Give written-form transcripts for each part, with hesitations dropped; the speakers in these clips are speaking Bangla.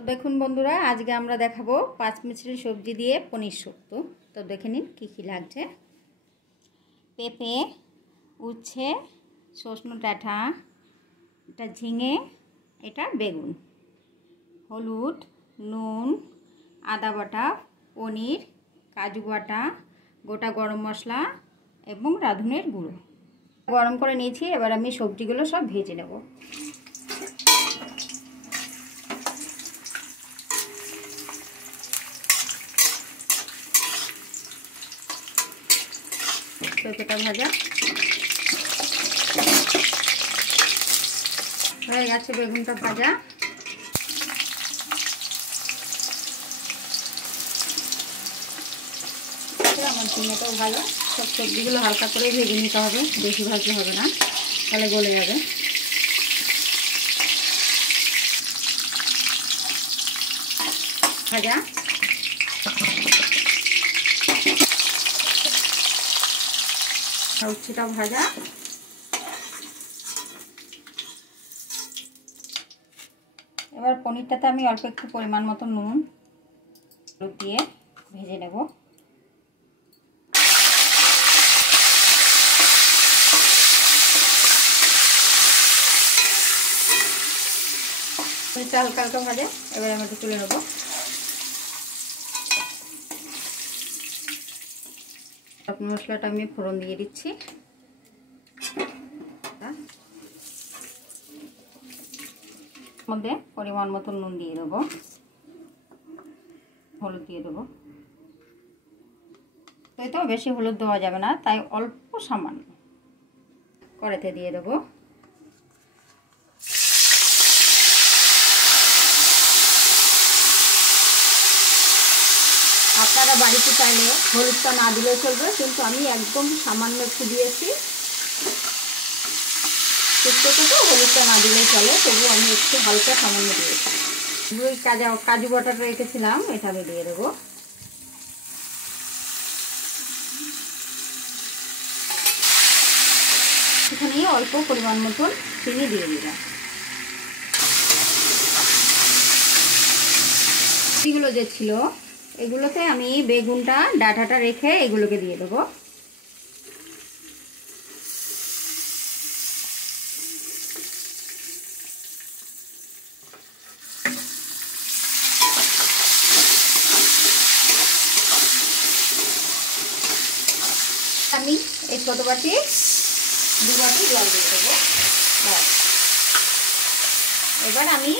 তো দেখুন বন্ধুরা, আজকে আমরা দেখাবো পাঁচমিশালি সবজি দিয়ে পনির শুক্তো। তো দেখে নিন কী কী লাগছে। পেঁপে, উচ্ছে, সজনে ডাঁটা, এটা ঝিঙে, এটা বেগুন, হলুদ, নুন, আদা বাটা, পনির, কাজু বাটা, গোটা গরম মশলা এবং রাঁধুনির গুঁড়ো গরম করে নিয়েছি। এবার আমি সবজিগুলো সব ভেজে নেব। পেঁপেটা ভাজা হয়ে গেছে, বেগুনটা ভাজা। আমার ঝিঙেটাও ভালো। সব সবজিগুলো হালকা করে ভেজে নিতে হবে, বেশি ভাজতে হবে না, তাহলে গলে যাবে। ভাজা উচ্ছেটাও ভাজা। এবার পনিরটাতে আমি অল্প একটু পরিমাণ মতো নুন দিয়ে ভেজে নেব। হালকা হালকা ভাজে, এবার আমি একটু তুলে নেব। মশলাটা আমি ফোড়ন দিয়ে দিচ্ছি। মধ্যে পরিমাণ মতো নুন দিয়ে দেবো, হলুদ দিয়ে দেবো। তো বেশি হলুদ দেওয়া যাবে না, তাই অল্প সামান্য কড়াইতে দিয়ে দেবো। আপনারা বাড়িতে চাইলে হলুদটা না দিলেও চলবে, কিন্তু আমি একদম সামান্য একটু দিয়েছি। শুক্তোতে তো হলুদটা না দিলেই চলে, তবু আমি একটু হালকা সামান্য দিয়েছি। ওই কাজু বাটাটা রেখেছিলাম, এটা আমি দিয়ে দেবো। এখানে অল্প পরিমাণ মতন চিনি দিয়ে দিলাম। এগুলো যে ছিল, এগুলোতে আমি বেগুনটা ডাঁটাটা রেখে এগুলোকে দিয়ে দেবো। আমি এই ছোটো বাটি 2 বাটি জল দিয়ে দেবো। এবার আমি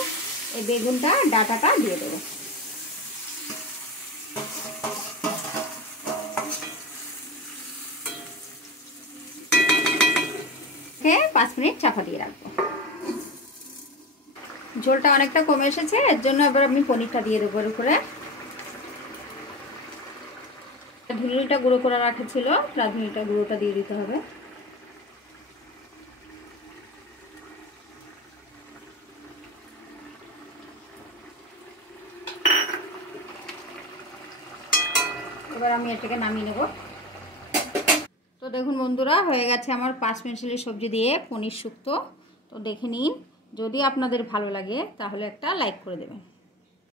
এই বেগুনটা ডাঁটাটা দিয়ে দেবো। 5 মিনিট চাপা দিয়ে রাখবো। ঝোলটা অনেকটা কমে এসেছে, এর জন্য এবার আমি পনিরটা দিয়ে দেবো উপরে। রাঁধুনিটা গুঁড়ো করে রাখা ছিল, রাঁধুনিটা গুঁড়োটা দিয়ে দিতে হবে। এবার আমি এটাকে নামিয়ে নেব। তো দেখুন বন্ধুরা, হয়ে গেছে আমার পাঁচমিশালি সবজি দিয়ে পনির শুক্তো। তো দেখে নিন, যদি আপনাদের ভালো লাগে তাহলে একটা লাইক করে দেবেন।